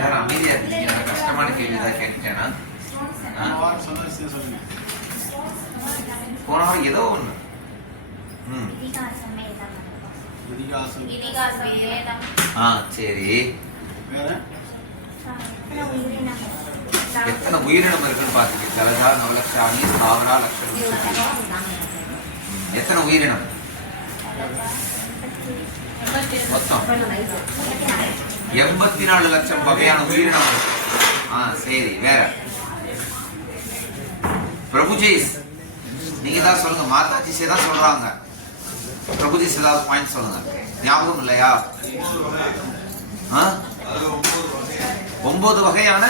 எல்லாரும் அமைதியா இருக்கீங்க. கஷ்டமான கேள்வி தான் கேட்டேன்னா போன வாரம் ஏதோ ஒண்ணு சரி. எத்தனை உயிரினம் இருக்குன்னு பாத்துக்க. ஜலஜா, நவலக்ஷாணி, ஸ்தாவரா, லட்சணம். எத்தனை உயிரினம் மொத்தம்? 84 லட்சம் வகையான உயிரினம் இருக்கு. சரி, வேற பிரபுஜி நீங்க தான் சொல்லுங்க. மாதாஜி தான் சொல்றாங்க. பிரபுஜி ஏதாவது பாயிண்ட் சொல்லுங்க. ஞாபகம் இல்லையா? 9 வகையான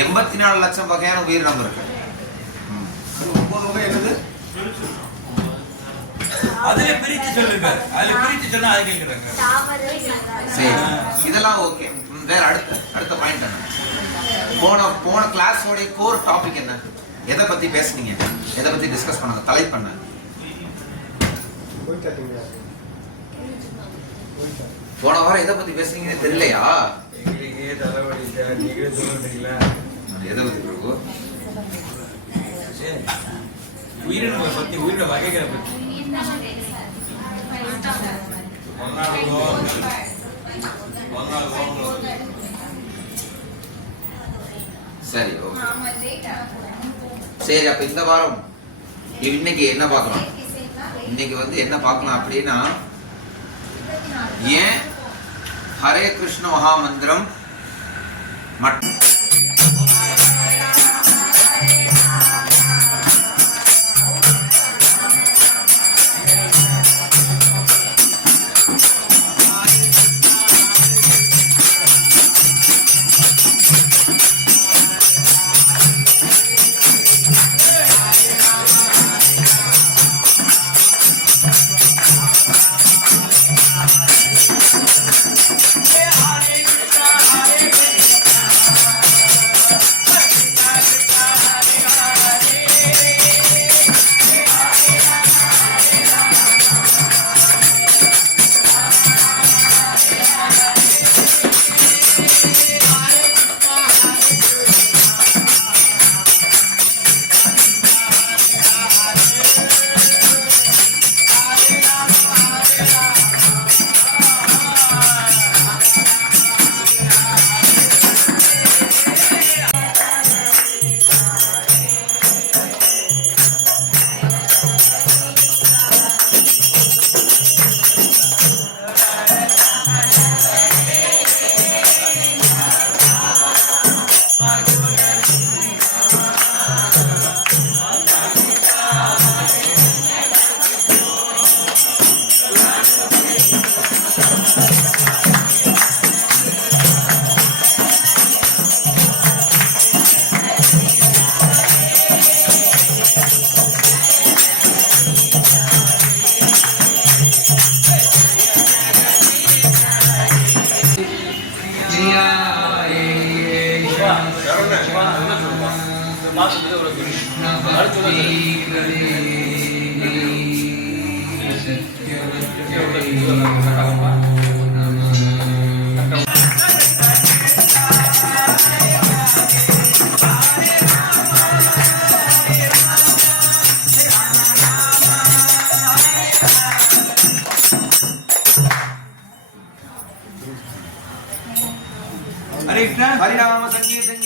84 லட்சம் வகையான உயிரினம் இருக்கு. 9 வகை என்னது? அதுல பிரிச்சு சொல்லுங்க. அதுல பிரிச்சு சொன்னா அது கேக்குறாங்க. சரி, இதெல்லாம் ஓகே. வேற அடுத்த பாயிண்ட் என்ன? போன கிளாஸோட கோர் டாபிக் என்ன? எதை பத்தி பேசுனீங்க? எதை பத்தி டிஸ்கஸ் பண்ணாங்க? தலைப்பு என்ன? போன வாரம் எதை பத்தி பேசுனீங்கன்னு தெரியலையா? எதை பத்தி பிரபு? உயிரினங்களை பத்தி, உயிரின வகைகளை பத்தி. சரி, ஓகே. சரி, அப்ப இந்த வாரம் இன்னைக்கு என்ன பார்க்கலாம்? இன்னைக்கு என்ன பார்க்கலாம் அப்படின்னா, ஏன் ஹரே கிருஷ்ண மகாமந்திரம் மட்டும் हरे कृष्ण हरिनाम संकीर्तन